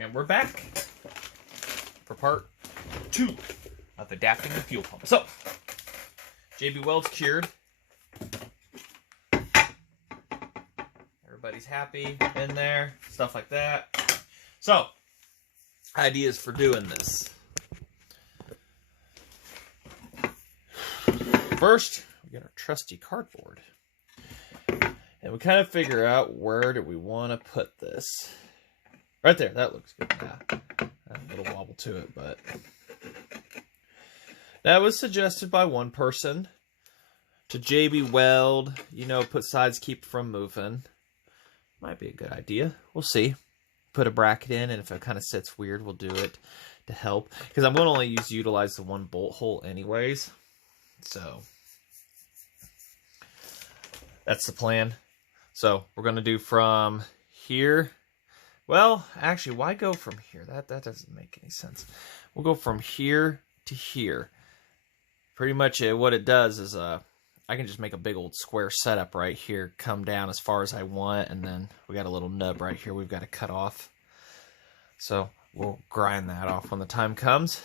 And we're back for part 2 of adapting the fuel pump. So, JB Weld's cured. Everybody's happy in there, stuff like that. So, ideas for doing this. First, we got our trusty cardboard. And we kind of figure out where do we want to put this. Right there, that looks good. Yeah, a little wobble to it, but that was suggested by one person to JB Weld. You know, put sides, keep from moving. Might be a good idea. We'll see. Put a bracket in, and if it kind of sits weird, we'll do it to help. Because I'm going to only utilize the one bolt hole anyways. So that's the plan. So we're going to do from here. Well, actually, why go from here? That doesn't make any sense. We'll go from here to here. Pretty much what it does is I can just make a big old square setup right here, come down as far as I want, and then we got a little nub right here we've got to cut off. So we'll grind that off when the time comes.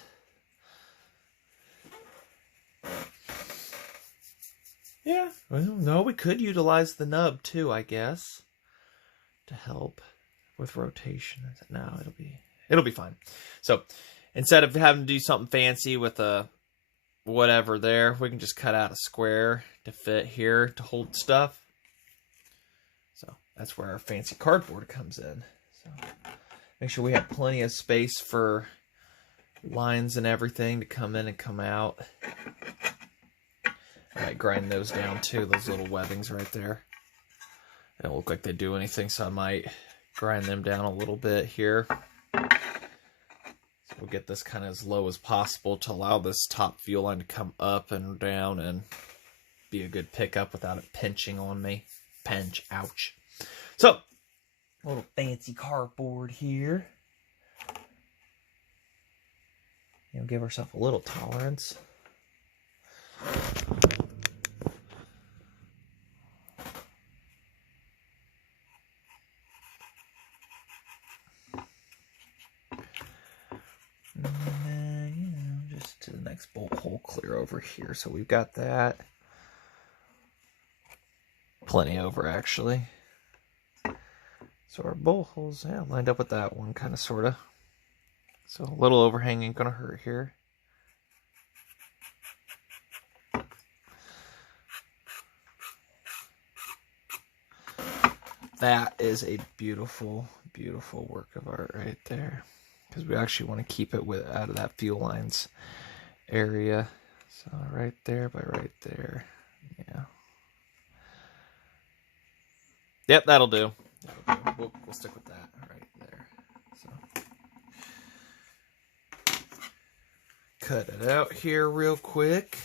Yeah, well, no, we could utilize the nub too, I guess, to help with rotation. No, it'll be fine. So instead of having to do something fancy with a whatever there, we can just cut out a square to fit here to hold stuff. So that's where our fancy cardboard comes in. So make sure we have plenty of space for lines and everything to come in and come out. I might grind those down too, those little webbings right there. They don't look like they do anything, so I might grind them down a little bit here. So we'll get this kind of as low as possible to allow this top fuel line to come up and down and be a good pickup without it pinching on me. Pinch, ouch. So, a little fancy cardboard here. You know, give ourselves a little tolerance. And then, you know, just to the next bolt hole clear over here. So we've got that. Plenty over, actually. So our bolt holes, yeah, lined up with that one, kind of, sort of. So a little overhang ain't gonna hurt here. That is a beautiful, beautiful work of art right there. Because we actually want to keep it out of that fuel lines area. So right there by right there. Yeah. Yep, that'll do. We'll stick with that right there. So cut it out here real quick.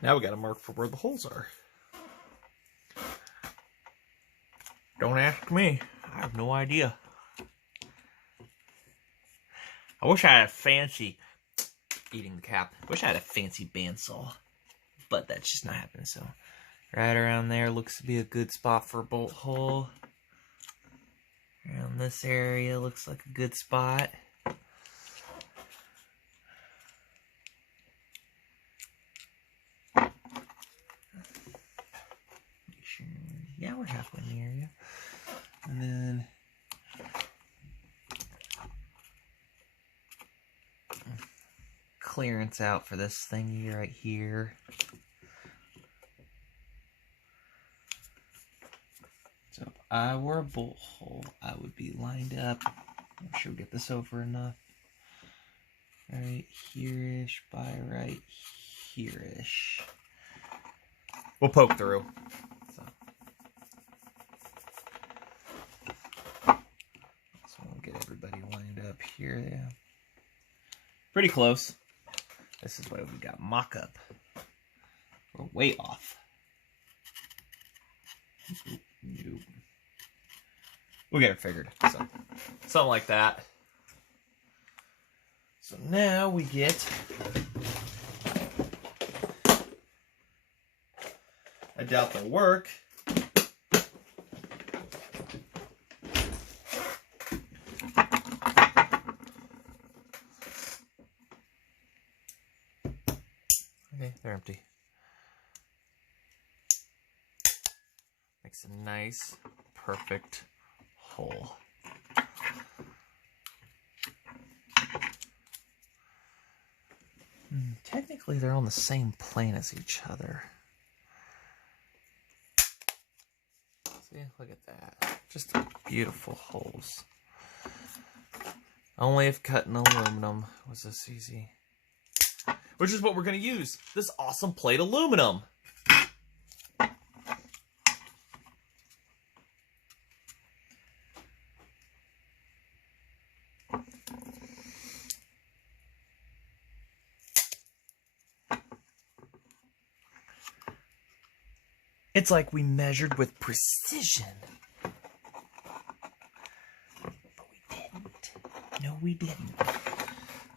Now we got to mark for where the holes are. Don't ask me. I have no idea. I wish I had a fancy... Eating the cap. I wish I had a fancy bandsaw. But that's just not happening. So right around there looks to be a good spot for a bolt hole. Around this area looks like a good spot. Yeah, we're halfway in the area. And then clearance out for this thing right here. So if I were a bolt hole, I would be lined up. I'm sure we'll get this over enough. Right here-ish by right here-ish. We'll poke through. Get everybody lined up here. Yeah, pretty close. This is why we got mock-up. We're way off. Nope. We'll get it figured. So, something like that. So now we get I doubt they'll work. Okay, they're empty. Makes a nice, perfect hole. Technically, they're on the same plane as each other. See, look at that. Just beautiful holes. Only if cut in aluminum was this easy. Which is what we're going to use. This awesome plate aluminum. It's like we measured with precision. But we didn't. No, we didn't.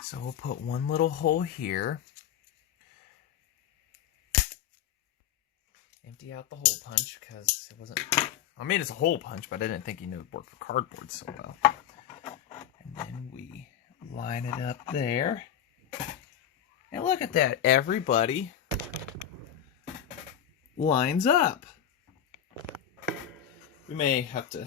So we'll put one little hole here. Empty out the hole punch because it wasn't... I mean, it's a hole punch, but I didn't think it would work for cardboard so well. And then we line it up there. And look at that. Everybody lines up. We may have to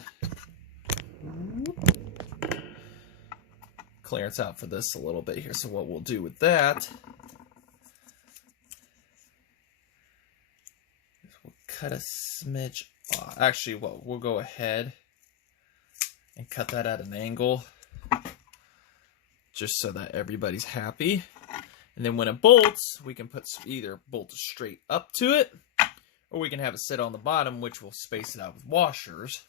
clearance out for this a little bit here. So what we'll do with that is we'll cut a smidge off. Actually, we'll go ahead and cut that at an angle just so that everybody's happy. And then when it bolts, we can put either bolt straight up to it, or we can have it sit on the bottom, which will space it out with washers.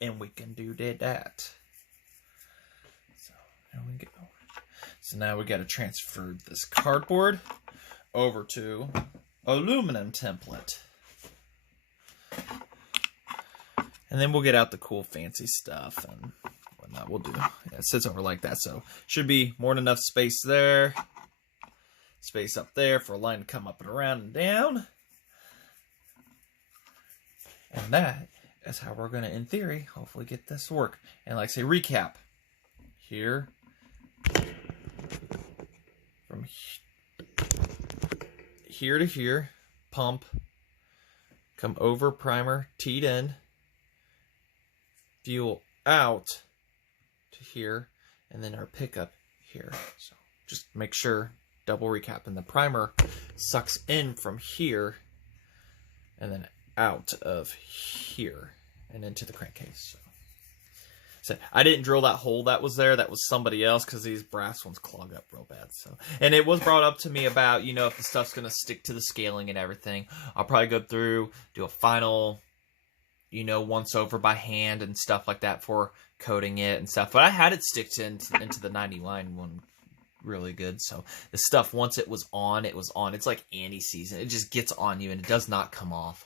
And we can do that. So there we go. So now we got to transfer this cardboard over to aluminum template. And then we'll get out the cool fancy stuff and whatnot. We'll do. Yeah, it sits over like that. So should be more than enough space there. Space up there for a line to come up and around and down. And that is how we're going to, in theory, hopefully get this to work. And like I say, recap. Here. From here to here. Pump. Come over primer. Teed in. Fuel out to here. And then our pickup here. So just make sure, double recap. And the primer sucks in from here. And then out of here and into the crankcase. So I didn't drill that hole that was there. That was somebody else because these brass ones clog up real bad. So, and it was brought up to me about, you know, if the stuff's going to stick to the scaling and everything, I'll probably go through, do a final, you know, once over by hand and stuff like that for coating it and stuff. But I had it stick into the 99 one really good. So the stuff, once it was on, it was on. It's like anti-season. It just gets on you and it does not come off.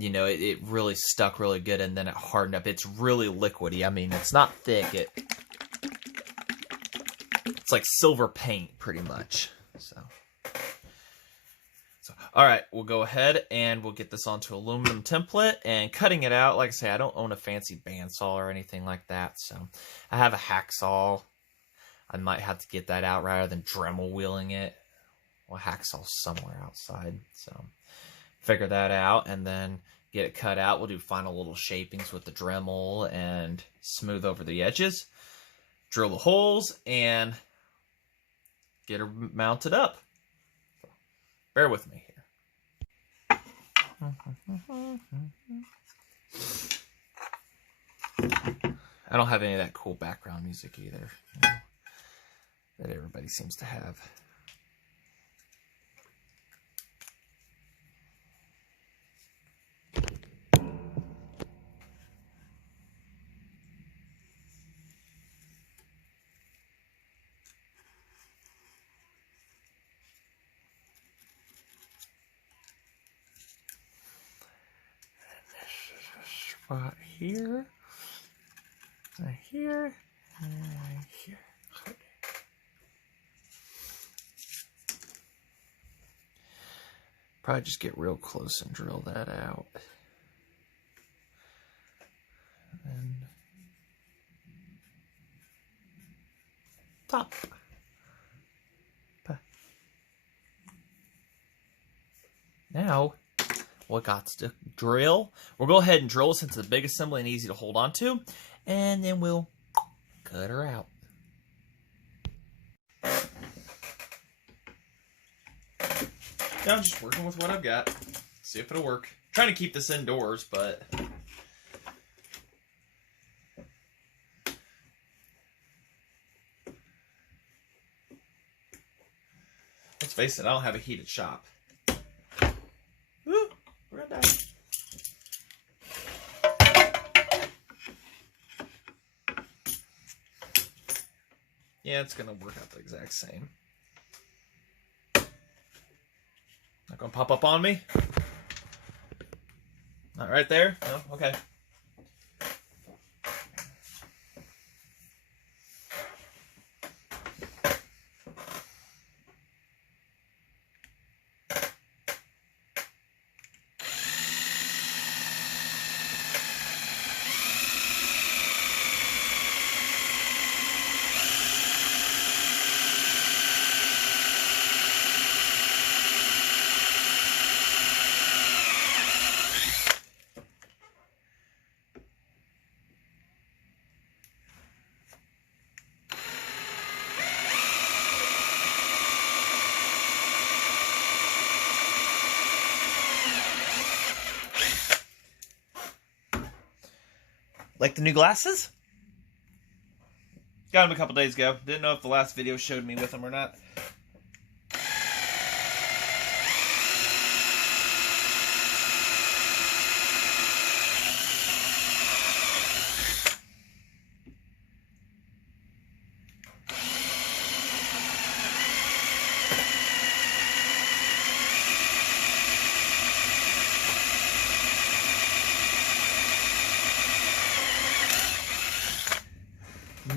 You know, it really stuck really good, and then it hardened up. It's really liquidy. I mean, it's not thick. It's like silver paint, pretty much. So all right, we'll go ahead and we'll get this onto aluminum template and cutting it out. Like I say, I don't own a fancy bandsaw or anything like that, so I have a hacksaw. I might have to get that out rather than Dremel wheeling it. Well, hacksaw's somewhere outside, so figure that out and then get it cut out. We'll do final little shapings with the Dremel and smooth over the edges, drill the holes, and get her mounted up. So, bear with me here. I don't have any of that cool background music either, you know, that everybody seems to have. Spot here, right here, and right here. Okay. Probably just get real close and drill that out. And top. Now, what got to drill? We'll go ahead and drill since it's a big assembly and easy to hold on to. And then we'll cut her out. Now I'm just working with what I've got. See if it'll work. I'm trying to keep this indoors, but let's face it, I don't have a heated shop. Ooh, we're gonna die. Yeah, it's gonna work out the exact same. Not gonna pop up on me? Not right there? No? Okay. Like the new glasses? Got them a couple days ago. Didn't know if the last video showed me with them or not.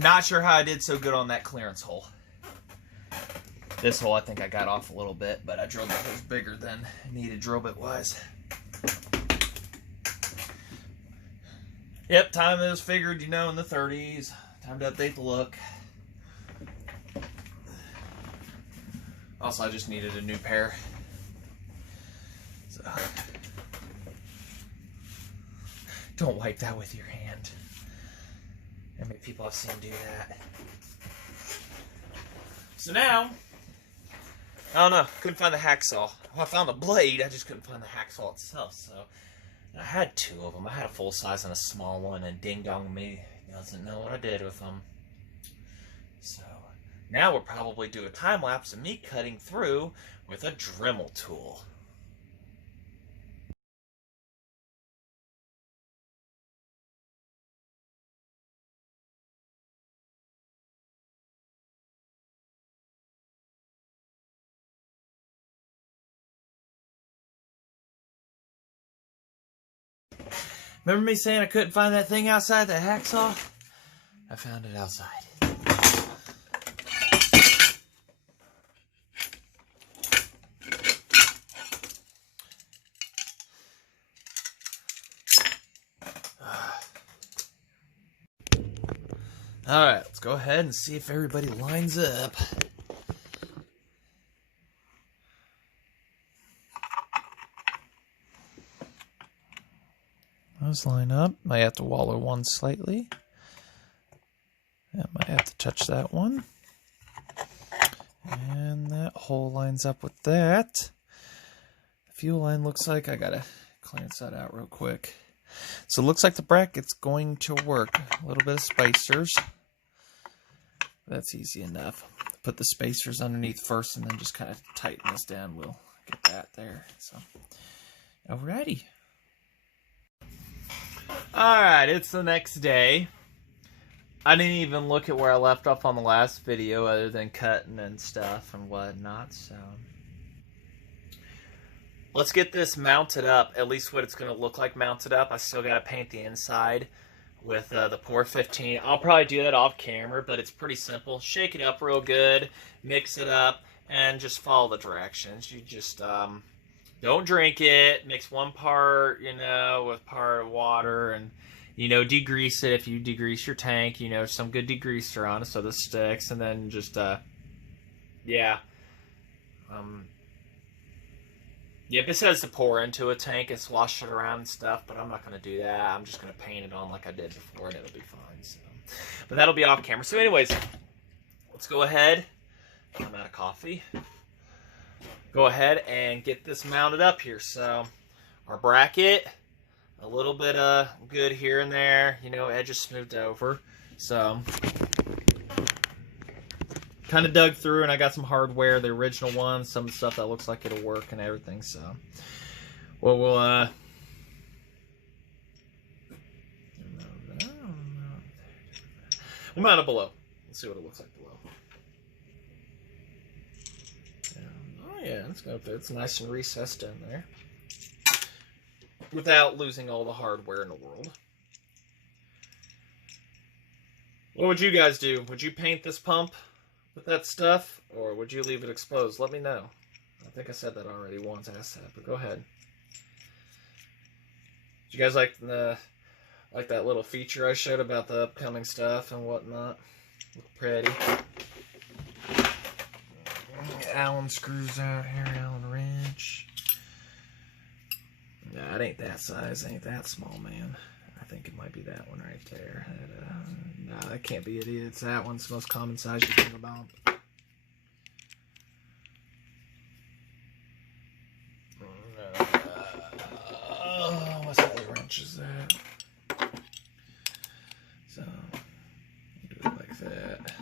Not sure how I did so good on that clearance hole. This hole I think I got off a little bit, but I drilled the holes bigger than needed drill bit wise. Yep, time is figured, you know, in the 30s. Time to update the look. Also, I just needed a new pair. So, don't wipe that with your hand. How many people I've seen do that? So now, I don't know, couldn't find the hacksaw. Well, I found a blade, I just couldn't find the hacksaw itself. So I had two of them. I had a full size and a small one, and ding dong me doesn't know what I did with them. So now we'll probably do a time lapse of me cutting through with a Dremel tool. Remember me saying I couldn't find that thing outside, that hacksaw? I found it outside. Alright, let's go ahead and see if everybody lines up. Those line up. Might have to waller one slightly. I might have to touch that one. And that hole lines up with that. The fuel line looks like I gotta clearance that out real quick. So it looks like the bracket's going to work. A little bit of spacers. That's easy enough. Put the spacers underneath first and then just kind of tighten this down. We'll get that there. So, alrighty. Alright, it's the next day. I didn't even look at where I left off on the last video other than cutting and stuff and whatnot, so let's get this mounted up, at least what it's going to look like mounted up. I still got to paint the inside with the Pour 15. I'll probably do that off camera, but it's pretty simple. Shake it up real good, mix it up, and just follow the directions. You just Don't drink it. Mix 1 part, with part of water, and degrease it. If you degrease your tank, some good degreaser on it so this sticks, and then just yeah. Yep, it says to pour into a tank and swash it around and stuff, but I'm not going to do that. I'm just going to paint it on like I did before, and it'll be fine. So. But that'll be off camera. So anyways, let's go ahead. I'm out of coffee. Go ahead and get this mounted up here. So our bracket, a little bit of good here and there, edges smoothed over. So kind of dug through, and I got some hardware, the original one, some stuff that looks like it'll work and everything. So we'll mount it below. Let's see what it looks like below. Yeah, it's gonna fit. It's nice and recessed in there without losing all the hardware in the world. What would you guys do? Would you paint this pump with that stuff, or would you leave it exposed? Let me know. I think I said that already once. I asked that, but go ahead. Did you guys like that little feature I showed about the upcoming stuff and whatnot? Look pretty. Allen screws out here, Allen wrench. Nah, it ain't that size, it ain't that small, man. I think it might be that one right there. Nah, that can't be it either. It's that one. It's the most common size you think about. What size wrench is that? So, do it like that.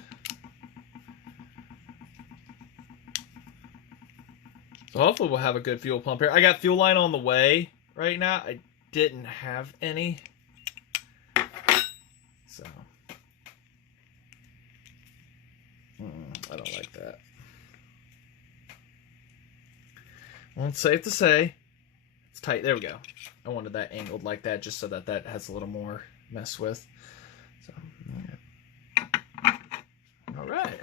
So hopefully we'll have a good fuel pump here. I got fuel line on the way right now. I didn't have any. So. I don't like that. Well, it's safe to say. It's tight. There we go. I wanted that angled like that just so that that has a little more mess with. So, yeah. All right.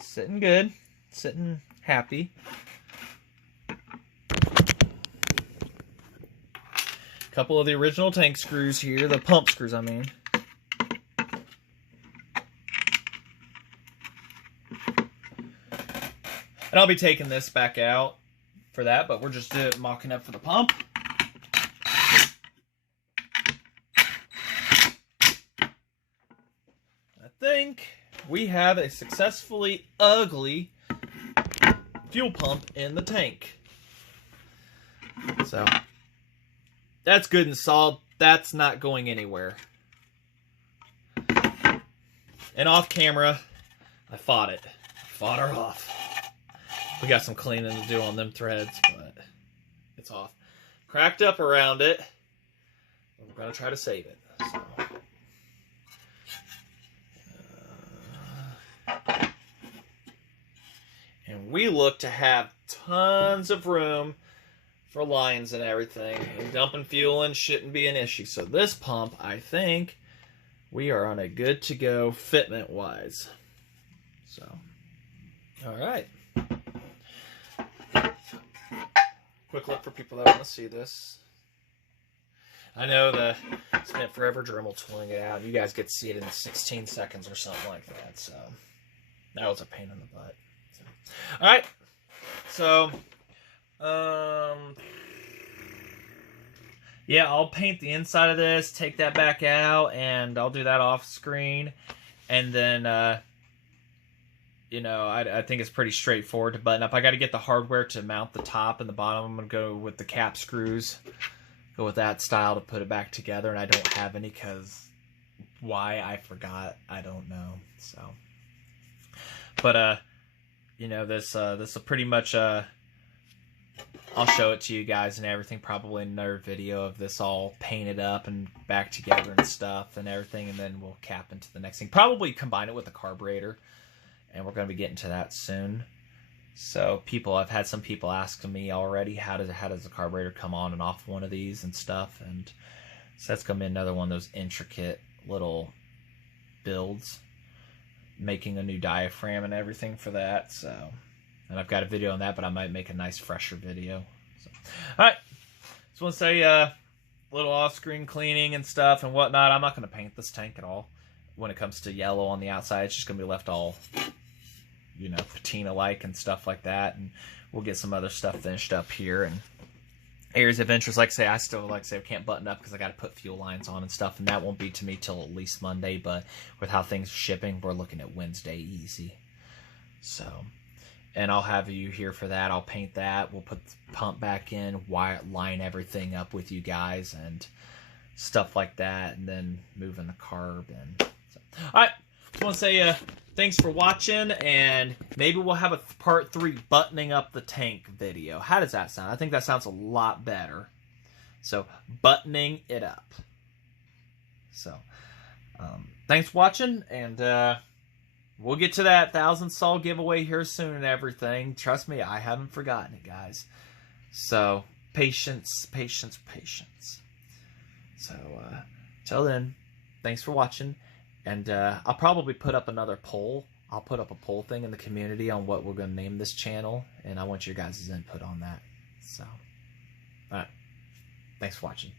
Sitting good. Sitting happy. Couple of the original tank screws here, the pump screws, I mean. And I'll be taking this back out for that, but we're just mocking up for the pump. I think we have a successfully ugly fuel pump in the tank. So that's good and solid. That's not going anywhere. And off camera, I fought it. I fought her off. We got some cleaning to do on them threads, but it's off. Cracked up around it. We're going to try to save it. So. And we look to have tons of room for lines and everything, and dumping fuel in shouldn't be an issue. So this pump, I think, we are on a good to go fitment wise. So, all right. Quick look for people that want to see this. I know spent forever Dremel tooling it out. You guys get to see it in 16 seconds or something like that. So that was a pain in the butt. So, all right. So. Yeah, I'll paint the inside of this, take that back out, and I'll do that off screen. And then, I think it's pretty straightforward to button up. I got to get the hardware to mount the top and the bottom. I'm going to go with the cap screws, go with that style to put it back together. And I don't have any because why I forgot, I don't know. So, but, this will pretty much, I'll show it to you guys and everything, probably in another video of this all painted up and back together and stuff and everything, and then we'll cap into the next thing. Probably combine it with the carburetor, and we're going to be getting to that soon. So I've had some people asking me already, how does the carburetor come on and off one of these and stuff, and so that's going to be another one of those intricate little builds, making a new diaphragm and everything for that, so... And I've got a video on that, but I might make a nice, fresher video. So, all right. Just want to say little off-screen cleaning and stuff and whatnot. I'm not going to paint this tank at all. When it comes to yellow on the outside, it's just going to be left all, you know, patina-like and stuff like that. And we'll get some other stuff finished up here. And Areas of Interest, like I say, I still, like I say, can't button up because I got to put fuel lines on and stuff. And that won't be to me till at least Monday. But with how things are shipping, we're looking at Wednesday easy. So, and I'll have you here for that. I'll paint that. We'll put the pump back in, line everything up with you guys and stuff like that. And then moving the carb in. So, all right. Just want to say thanks for watching, and maybe we'll have a part 3 buttoning up the tank video. How does that sound? I think that sounds a lot better. So, buttoning it up. So, thanks for watching, and we'll get to that 1,000 saw giveaway here soon and everything. Trust me, I haven't forgotten it, guys. So, patience, patience, patience. So, till then, thanks for watching. And I'll probably put up another poll. I'll put up a poll thing in the community on what we're going to name this channel. And I want your guys' input on that. So, all right. Thanks for watching.